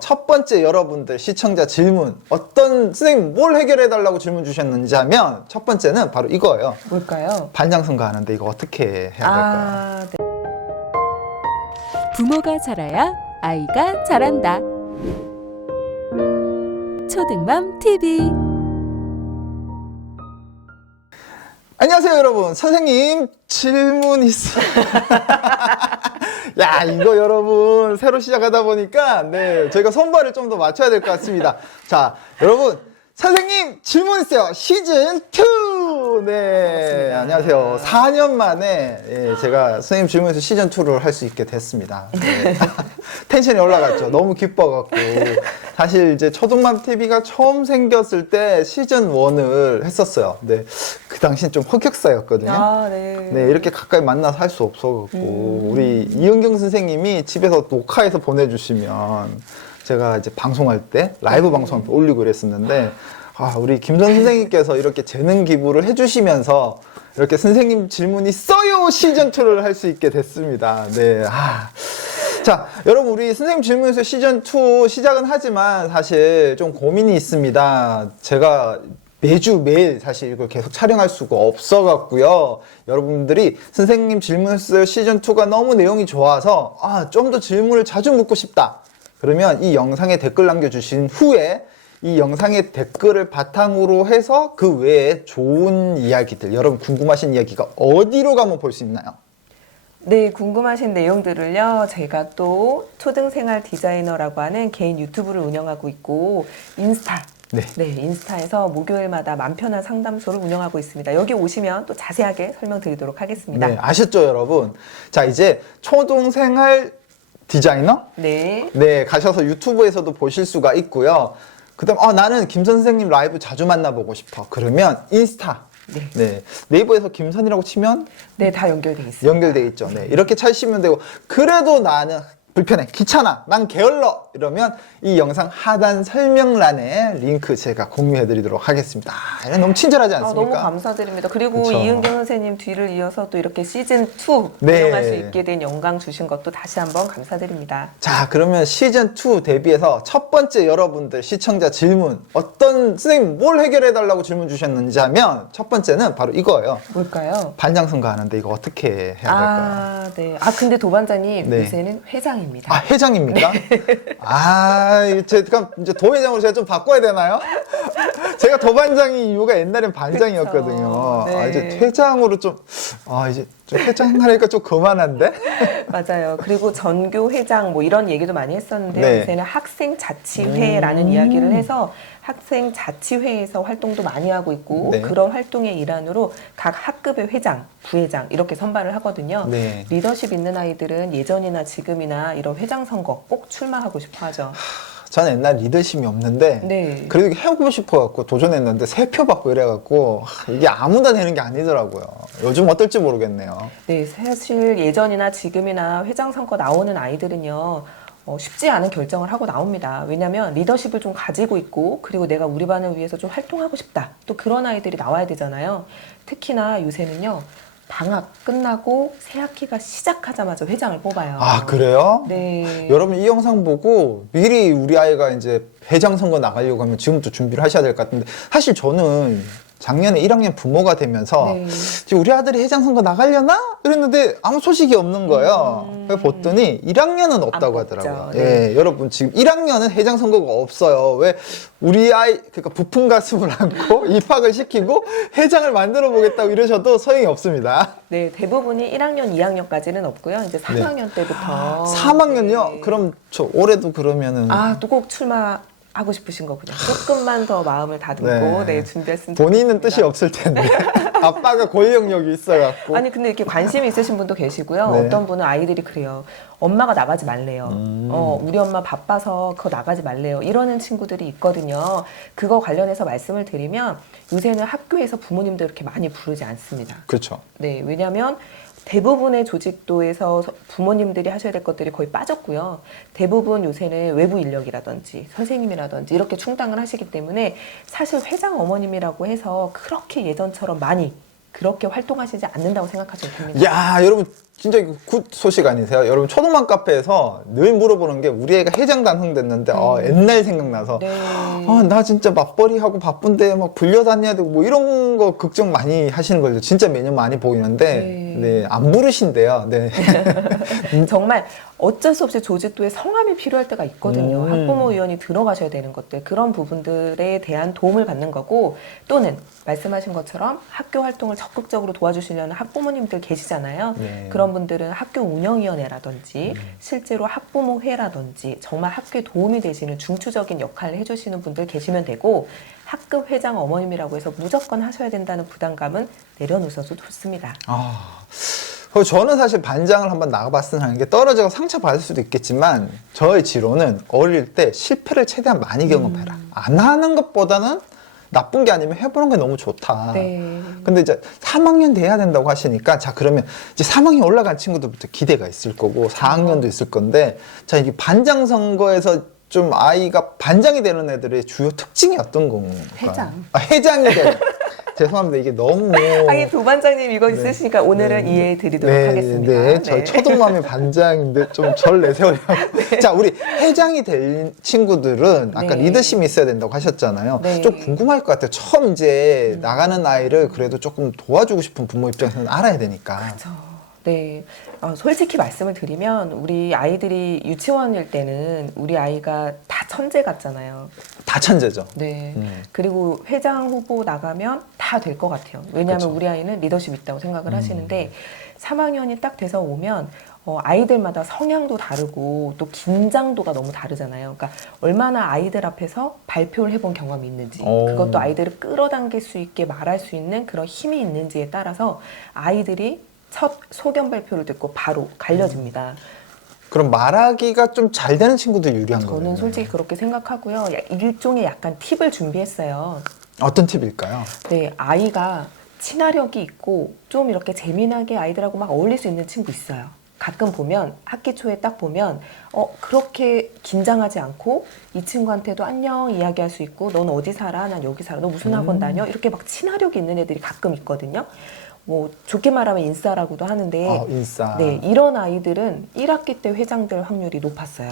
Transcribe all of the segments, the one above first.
첫 번째 여러분들 시청자 질문, 어떤 선생님 뭘 해결해 달라고 질문 주셨는지 하면 첫 번째는 바로 이거예요. 뭘까요? 반장선거 하는데 이거 어떻게 해야 될까요? 네. 부모가 잘해야 아이가 잘한다. 초등맘 TV. 안녕하세요 여러분, 선생님 질문 있어요. 야, 이거 여러분 새로 시작하다 보니까 저희가 손발을 좀 더 맞춰야 될 것 같습니다. 자, 여러분 선생님 질문 있어요. 시즌2. 네, 반갑습니다. 안녕하세요. 4년 만에 제가 선생님 질문에서 시즌2를 할 수 있게 됐습니다. 네. 텐션이 올라갔죠. 너무 기뻐갖고. 사실 이제 초등맘 TV가 처음 생겼을 때 시즌1을 했었어요. 네, 그 당시엔 좀 흑역사였거든요. 네. 네, 이렇게 가까이 만나서 할 수 없어갖고 우리 이은경 선생님이 집에서 녹화해서 보내주시면 제가 이제 방송할 때 라이브 방송 올리고 그랬었는데, 우리 김선 선생님께서 이렇게 재능 기부를 해주시면서 이렇게 선생님 질문 있어요 시즌2를 할 수 있게 됐습니다. 네. 자, 여러분 우리 선생님 질문에서 시즌2 시작은 하지만 사실 좀 고민이 있습니다. 제가 매일 사실 이걸 계속 촬영할 수가 없어갖고요. 여러분들이 선생님 질문에서 시즌2가 너무 내용이 좋아서 좀 더 질문을 자주 묻고 싶다. 그러면 이 영상에 댓글 남겨주신 후에 이 영상의 댓글을 바탕으로 해서 그 외에 좋은 이야기들, 여러분 궁금하신 이야기가 어디로 가면 볼 수 있나요? 네, 궁금하신 내용들을요, 제가 또 초등생활 디자이너라고 하는 개인 유튜브를 운영하고 있고, 인스타에서 목요일마다 맘편한 상담소를 운영하고 있습니다. 여기 오시면 또 자세하게 설명드리도록 하겠습니다. 네, 아셨죠 여러분? 자, 이제 초등생활 디자이너? 네. 네, 가셔서 유튜브에서도 보실 수가 있고요. 그 다음, 나는 김선 선생님 라이브 자주 만나보고 싶어. 그러면 인스타. 네. 네이버에서 김선이라고 치면 네, 다 연결돼 있습니다. 연결돼 있죠. 네. 이렇게 찾으시면 되고, 그래도 나는 불편해, 귀찮아, 난 게을러 이러면 이 영상 하단 설명란에 링크 제가 공유해 드리도록 하겠습니다. 이거 너무 친절하지 않습니까? 너무 감사드립니다. 그리고 그쵸. 이은경 선생님 뒤를 이어서 또 이렇게 시즌2 네. 운영할 수 있게 된 영광 주신 것도 다시 한번 감사드립니다. 자, 그러면 시즌2 대비해서 첫 번째 여러분들 시청자 질문, 어떤 선생님 뭘 해결해 달라고 질문 주셨는지 하면 첫 번째는 바로 이거예요. 뭘까요? 반장선거 하는데 이거 어떻게 해야 될까요? 네. 근데 도반장님 네. 요새는 회장입니다. 회장입니까? 제가 이제 도회장으로 제가 좀 바꿔야 되나요? 제가 도반장인 이유가 옛날엔 반장이었거든요. 그쵸. 네. 이제 회장으로 이제 좀 회장 하니까 좀 그만한데? 맞아요. 그리고 전교 회장 뭐 이런 얘기도 많이 했었는데요. 네. 요새는 학생자치회라는 이야기를 해서 학생자치회에서 활동도 많이 하고 있고, 네. 그런 활동의 일환으로 각 학급의 회장, 부회장 이렇게 선발을 하거든요. 네. 리더십 있는 아이들은 예전이나 지금이나 이런 회장 선거 꼭 출마하고 싶어 하죠. 저는 옛날 리더십이 없는데 네. 그래도 해보고 싶어갖고 도전했는데 3표 받고 이래갖고 이게 아무나 되는 게 아니더라고요. 요즘 어떨지 모르겠네요. 네, 사실 예전이나 지금이나 회장 선거 나오는 아이들은요, 쉽지 않은 결정을 하고 나옵니다. 왜냐하면 리더십을 좀 가지고 있고, 그리고 내가 우리 반을 위해서 좀 활동하고 싶다. 또 그런 아이들이 나와야 되잖아요. 특히나 요새는요, 방학 끝나고 새 학기가 시작하자마자 회장을 뽑아요. 그래요? 네. 여러분 이 영상 보고 미리 우리 아이가 이제 회장 선거 나가려고 하면 지금부터 준비를 하셔야 될 것 같은데, 사실 저는 작년에 1학년 부모가 되면서 네. 지금 우리 아들이 회장 선거 나가려나? 이랬는데 아무 소식이 없는 거예요. 그래서 봤더니 1학년은 없다고 안 뽑죠. 하더라고요. 네. 예, 여러분 지금 1학년은 회장 선거가 없어요. 왜 우리 아이 그러니까 부푼 가슴을 안고 입학을 시키고 회장을 만들어 보겠다고 이러셔도 소용이 없습니다. 네, 대부분이 1학년, 2학년까지는 없고요. 이제 3학년 때부터. 3학년요? 네. 그럼 저 올해도 그러면은 또 꼭 출마하고 싶으신 거군요. 조금만 더 마음을 다듬고 준비했으면 본인은 좋겠습니다. 뜻이 없을 텐데 아빠가 고위력이 있어갖고. 아니 근데 이렇게 관심이 있으신 분도 계시고요. 네. 어떤 분은 아이들이 그래요. 엄마가 나가지 말래요. 우리 엄마 바빠서 그거 나가지 말래요. 이러는 친구들이 있거든요. 그거 관련해서 말씀을 드리면 요새는 학교에서 부모님들 이렇게 많이 부르지 않습니다. 그렇죠. 네, 왜냐하면 대부분의 조직도에서 부모님들이 하셔야 될 것들이 거의 빠졌고요. 대부분 요새는 외부 인력이라든지 선생님이라든지 이렇게 충당을 하시기 때문에 사실 회장 어머님이라고 해서 그렇게 예전처럼 많이 그렇게 활동하시지 않는다고 생각하시면 됩니다. 야, 여러분 진짜 이거 굿 소식 아니세요? 여러분 초등반 카페에서 늘 물어보는 게 우리 애가 해장단 흥됐는데 옛날 생각나서 네. 나 진짜 맞벌이하고 바쁜데 막 불려 다녀야 되고 뭐 이런 거 걱정 많이 하시는 걸요. 진짜 매년 많이 보이는데 네, 안 부르신대요. 네. 정말 어쩔 수 없이 조직도에 성함이 필요할 때가 있거든요. 학부모위원이 들어가셔야 되는 것들, 그런 부분들에 대한 도움을 받는 거고, 또는 말씀하신 것처럼 학교 활동을 적극적으로 도와주시려는 학부모님들 계시잖아요. 네. 그런 분들은 학교 운영위원회라든지 실제로 학부모회라든지 정말 학교에 도움이 되시는 중추적인 역할을 해주시는 분들 계시면 되고, 학급 회장 어머님이라고 해서 무조건 하셔야 된다는 부담감은 내려놓으셔도 좋습니다. 그리고 저는 사실 반장을 한번 나가봤으면 하는 게 떨어져서 상처받을 수도 있겠지만 저의 지로는 어릴 때 실패를 최대한 많이 경험해라. 안 하는 것보다는 나쁜 게 아니면 해보는 게 너무 좋다. 네. 근데 이제 3학년 돼야 된다고 하시니까 자 그러면 이제 3학년 올라간 친구들부터 기대가 있을 거고 4학년도 있을 건데 자 이게 반장 선거에서 좀 아이가 반장이 되는 애들의 주요 특징이 어떤 건가요? 회장. 회장이 돼. 죄송합니다. 이게 너무 하긴 부반장님 이거 있으시니까 오늘은 이해해 드리도록 하겠습니다. 네. 저희 초등맘의 반장인데 좀 절 내세우려고. 자, 우리 회장이 될 친구들은 아까 네. 리더십이 있어야 된다고 하셨잖아요. 네. 좀 궁금할 것 같아요. 처음 이제 나가는 아이를 그래도 조금 도와주고 싶은 부모 입장에서는 알아야 되니까. 그렇죠. 네. 솔직히 말씀을 드리면 우리 아이들이 유치원일 때는 우리 아이가 다 천재 같잖아요. 다 천재죠. 네. 그리고 회장 후보 나가면 다 될 것 같아요. 왜냐하면 그쵸. 우리 아이는 리더십 있다고 생각을 하시는데 3학년이 딱 돼서 오면 아이들마다 성향도 다르고 또 긴장도가 너무 다르잖아요. 그러니까 얼마나 아이들 앞에서 발표를 해본 경험이 있는지, 그것도 아이들을 끌어당길 수 있게 말할 수 있는 그런 힘이 있는지에 따라서 아이들이 첫 소견 발표를 듣고 바로 갈려집니다. 그럼 말하기가 좀 잘 되는 친구들 유리한 거예요? 저는 솔직히 그렇게 생각하고요. 일종의 약간 팁을 준비했어요. 어떤 팁일까요? 네, 아이가 친화력이 있고 좀 이렇게 재미나게 아이들하고 막 어울릴 수 있는 친구 있어요. 가끔 보면 학기 초에 딱 보면 그렇게 긴장하지 않고 이 친구한테도 안녕 이야기할 수 있고 넌 어디 살아? 난 여기 살아. 너 무슨 학원 다녀? 이렇게 막 친화력이 있는 애들이 가끔 있거든요. 뭐 좋게 말하면 인싸라고도 하는데 인싸. 네, 이런 아이들은 1학기 때 회장 될 확률이 높았어요.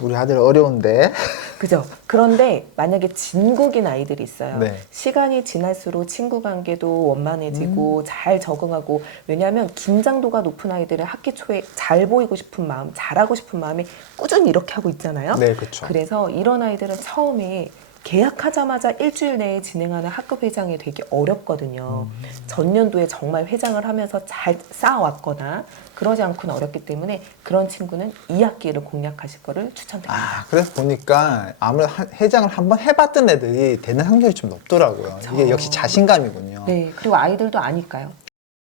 우리 아들 어려운데. 그죠? 그런데 만약에 진국인 아이들이 있어요. 네. 시간이 지날수록 친구 관계도 원만해지고 잘 적응하고, 왜냐하면 긴장도가 높은 아이들은 학기 초에 잘 보이고 싶은 마음, 잘하고 싶은 마음이 꾸준히 이렇게 하고 있잖아요. 네, 그렇죠. 그래서 이런 아이들은 처음에 계약하자마자 일주일 내에 진행하는 학급 회장이 되게 어렵거든요. 전년도에 정말 회장을 하면서 잘 쌓아왔거나 그러지 않고는 어렵기 때문에 그런 친구는 2학기를 공략하실 거를 추천드립니다. 그래서 보니까 아무래도 회장을 한번 해봤던 애들이 되는 확률이 좀 높더라고요. 그쵸. 이게 역시 자신감이군요. 네, 그리고 아이들도 아니까요.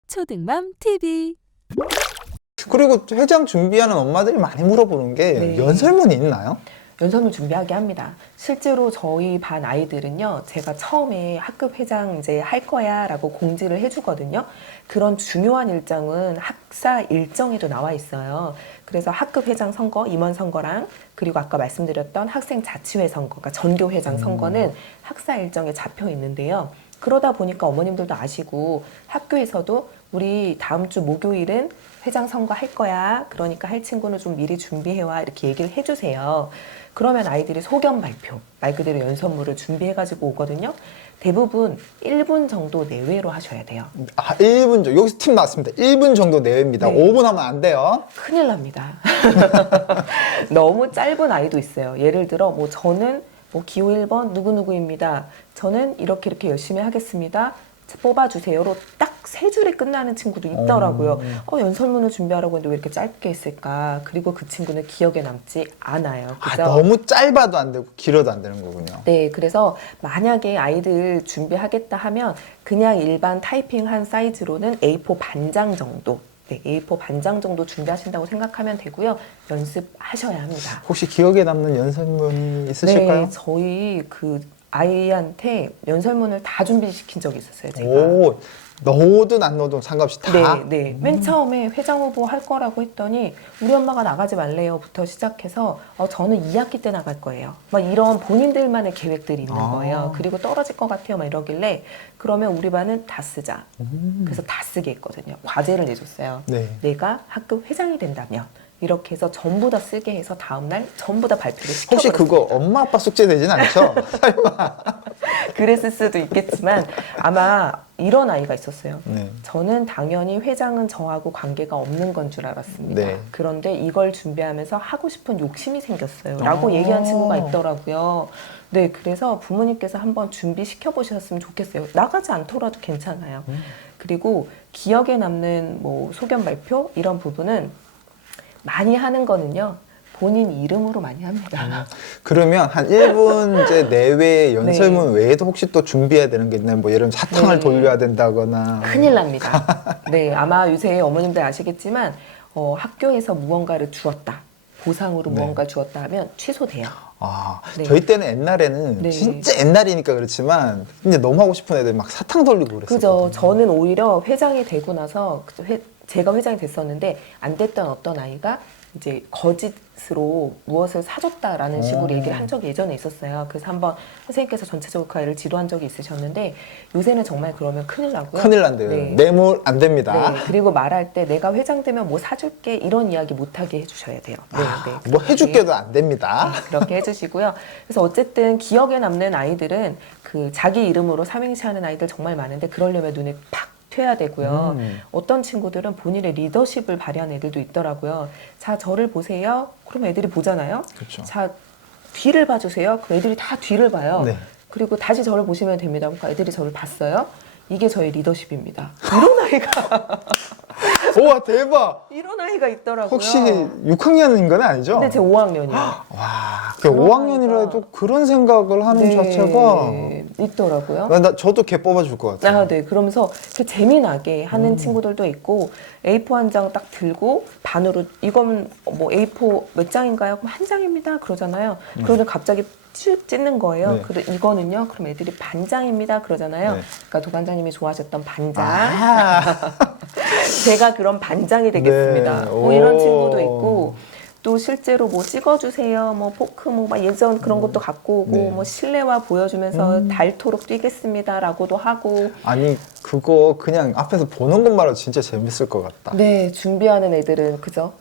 초등맘 TV. 그리고 회장 준비하는 엄마들이 많이 물어보는 게 네. 연설문이 있나요? 연설문 준비하게 합니다. 실제로 저희 반 아이들은요, 제가 처음에 학급 회장 이제 할 거야 라고 공지를 해주거든요. 그런 중요한 일정은 학사 일정에도 나와 있어요. 그래서 학급 회장 선거, 임원 선거랑 그리고 아까 말씀드렸던 학생 자치회 선거, 그러니까 전교 회장 선거는 학사 일정에 잡혀 있는데요. 그러다 보니까 어머님들도 아시고 학교에서도 우리 다음 주 목요일은 회장 선거 할 거야. 그러니까 할 친구는 좀 미리 준비해와. 이렇게 얘기를 해주세요. 그러면 아이들이 소견 발표, 말 그대로 연설문을 준비해가지고 오거든요. 대부분 1분 정도 내외로 하셔야 돼요. 1분 정도. 여기서 팁 나왔습니다. 1분 정도 내외입니다. 네. 5분 하면 안 돼요. 큰일 납니다. 너무 짧은 아이도 있어요. 예를 들어 뭐 저는 뭐 기호 1번 누구누구입니다. 저는 이렇게 열심히 하겠습니다. 뽑아주세요로 딱 3줄에 끝나는 친구도 있더라고요. 연설문을 준비하라고 했는데 왜 이렇게 짧게 했을까? 그리고 그 친구는 기억에 남지 않아요. 그죠? 너무 짧아도 안 되고 길어도 안 되는 거군요. 네, 그래서 만약에 아이들 준비하겠다 하면 그냥 일반 타이핑한 사이즈로는 A4 반장 정도, 네, A4 반장 정도 준비하신다고 생각하면 되고요. 연습하셔야 합니다. 혹시 기억에 남는 연설문이 있으실까요? 네, 저희 그 아이한테 연설문을 다 준비시킨 적이 있었어요, 제가. 오, 넣어든 안 넣어든 상관없이 다. 네. 맨 처음에 회장 후보 할 거라고 했더니 우리 엄마가 나가지 말래요부터 시작해서 저는 2학기 때 나갈 거예요. 막 이런 본인들만의 계획들이 있는 거예요. 그리고 떨어질 것 같아요. 막 이러길래 그러면 우리 반은 다 쓰자. 그래서 다 쓰게 했거든요. 과제를 내줬어요. 네. 내가 학급 회장이 된다면. 이렇게 해서 전부 다 쓰게 해서 다음날 전부 다 발표를 혹시 시켜버렸어요. 그거 엄마 아빠 숙제 내진 않죠? 설마. 그랬을 수도 있겠지만 아마 이런 아이가 있었어요. 네. 저는 당연히 회장은 저하고 관계가 없는 건 줄 알았습니다. 네. 그런데 이걸 준비하면서 하고 싶은 욕심이 생겼어요. 라고 얘기한 친구가 있더라고요. 네, 그래서 부모님께서 한번 준비시켜 보셨으면 좋겠어요. 나가지 않더라도 괜찮아요. 그리고 기억에 남는 뭐 소견 발표 이런 부분은 많이 하는 거는요. 본인 이름으로 많이 합니다. 그러면 한 1분 이제 내외 연설문 외에도 혹시 또 준비해야 되는 게 있나요? 뭐 예를 들면 사탕을 네. 돌려야 된다거나. 큰일 납니다. 네, 아마 요새 어머님들 아시겠지만 학교에서 무언가를 주었다. 보상으로 네. 무언가 주었다 하면 취소돼요. 아, 네. 저희 때는 옛날에는 네. 진짜 옛날이니까 그렇지만 근데 너무 하고 싶은 애들 막 사탕 돌리고 그랬어요. 그죠. 저는 오히려 회장이 되고 나서 제가 회장이 됐었는데 안 됐던 어떤 아이가 이제 거짓으로 무엇을 사줬다라는 식으로 얘기를 한 적이 예전에 있었어요. 그래서 한번 선생님께서 전체적으로 그 아이를 지도한 적이 있으셨는데 요새는 정말 그러면 큰일 나고요. 큰일 난대요. 네. 뇌물 안 됩니다. 네, 그리고 말할 때 내가 회장 되면 뭐 사줄게 이런 이야기 못하게 해주셔야 돼요. 네, 네. 뭐 해줄게도 안 됩니다. 그렇게 해주시고요. 그래서 어쨌든 기억에 남는 아이들은 그 자기 이름으로 삼행시 하는 아이들 정말 많은데 그러려면 눈에 팍 튀어야 되고요. 어떤 친구들은 본인의 리더십을 발휘하는 애들도 있더라고요. 자, 저를 보세요. 그럼 애들이 보잖아요. 그렇죠. 자, 뒤를 봐주세요. 그럼 애들이 다 뒤를 봐요. 네. 그리고 다시 저를 보시면 됩니다. 그러니까 애들이 저를 봤어요. 이게 저의 리더십입니다. 이런 아이가 우와 대박. 이런 아이가 있더라고요. 혹시 6학년인 건 아니죠? 근데 제 5학년이요. 와, 그 5학년이라도 그런 생각을 하는 자체가 있더라고요. 저도 걔 뽑아줄 것 같아요. 아, 네. 그러면서 이렇게 재미나게 하는 친구들도 있고 A4 한 장 딱 들고 반으로 이건 뭐 A4 몇 장인가요? 그럼 한 장입니다. 그러잖아요. 그러면 갑자기 쭉 찢는 거예요. 네. 이거는요. 그럼 애들이 반장입니다. 그러잖아요. 네. 그러니까 도반장님이 좋아하셨던 반장. 아, 제가 그런 반장이 되겠습니다. 네. 뭐 이런 오. 친구도 있고 또 실제로 뭐 찍어주세요, 뭐 포크, 뭐 막 예전 그런 것도 갖고 오고 네. 뭐 실내화 보여주면서 닳도록 뛰겠습니다라고도 하고. 아니 그거 그냥 앞에서 보는 것만으로 진짜 재밌을 것 같다. 네, 준비하는 애들은 그죠?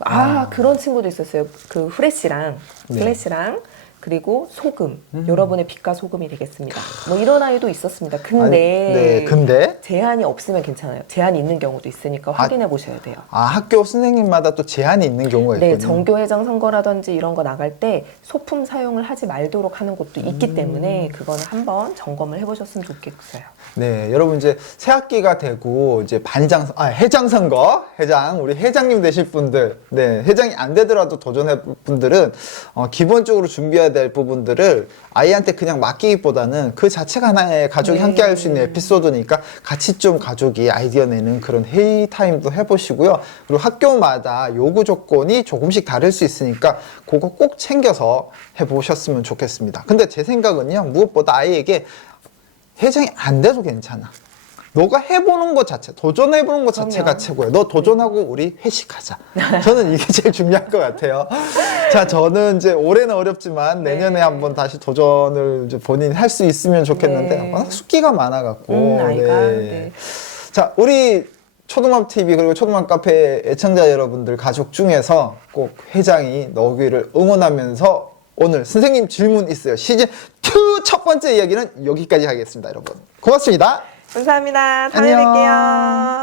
그런 친구도 있었어요. 그 후레쉬랑 네. 플래시랑 그리고 소금, 여러분의 빛과 소금이 되겠습니다. 뭐 이런 아이도 있었습니다. 근데, 아니, 네, 근데 제한이 없으면 괜찮아요. 제한이 있는 경우도 있으니까 확인해 보셔야 돼요. 학교 선생님마다 또 제한이 있는 경우가 있거든요. 네, 정교회장 선거라든지 이런 거 나갈 때 소품 사용을 하지 말도록 하는 곳도 있기 때문에 그거는 한번 점검을 해보셨으면 좋겠어요. 네, 여러분 이제 새 학기가 되고 이제 회장 선거, 우리 회장님 되실 분들, 네, 회장이 안 되더라도 도전해 분들은 기본적으로 준비해야 될 부분들을 아이한테 그냥 맡기기보다는 그 자체가 하나의 가족이 함께 할 수 있는 에피소드니까 같이 좀 가족이 아이디어 내는 그런 회의 타임도 해보시고요. 그리고 학교마다 요구 조건이 조금씩 다를 수 있으니까 그거 꼭 챙겨서 해보셨으면 좋겠습니다. 근데 제 생각은요, 무엇보다 아이에게 회장이 안 돼도 괜찮아. 너가 해보는 것 자체, 도전해보는 것 자체가 최고야. 너 도전하고 우리 회식하자. 저는 이게 제일 중요할 것 같아요. 자, 저는 이제 올해는 어렵지만 내년에 한번 다시 도전을 이제 본인이 할 수 있으면 좋겠는데 네. 워낙 숙기가 많아갖고. 아이가. 네. 자, 우리 초등맘 TV 그리고 초등맘 카페 애청자 여러분들 가족 중에서 꼭 회장이 너기를 응원하면서 오늘 선생님 질문 있어요. 시즌 2 첫 번째 이야기는 여기까지 하겠습니다, 여러분. 고맙습니다. 감사합니다. 다음에 안녕. 뵐게요.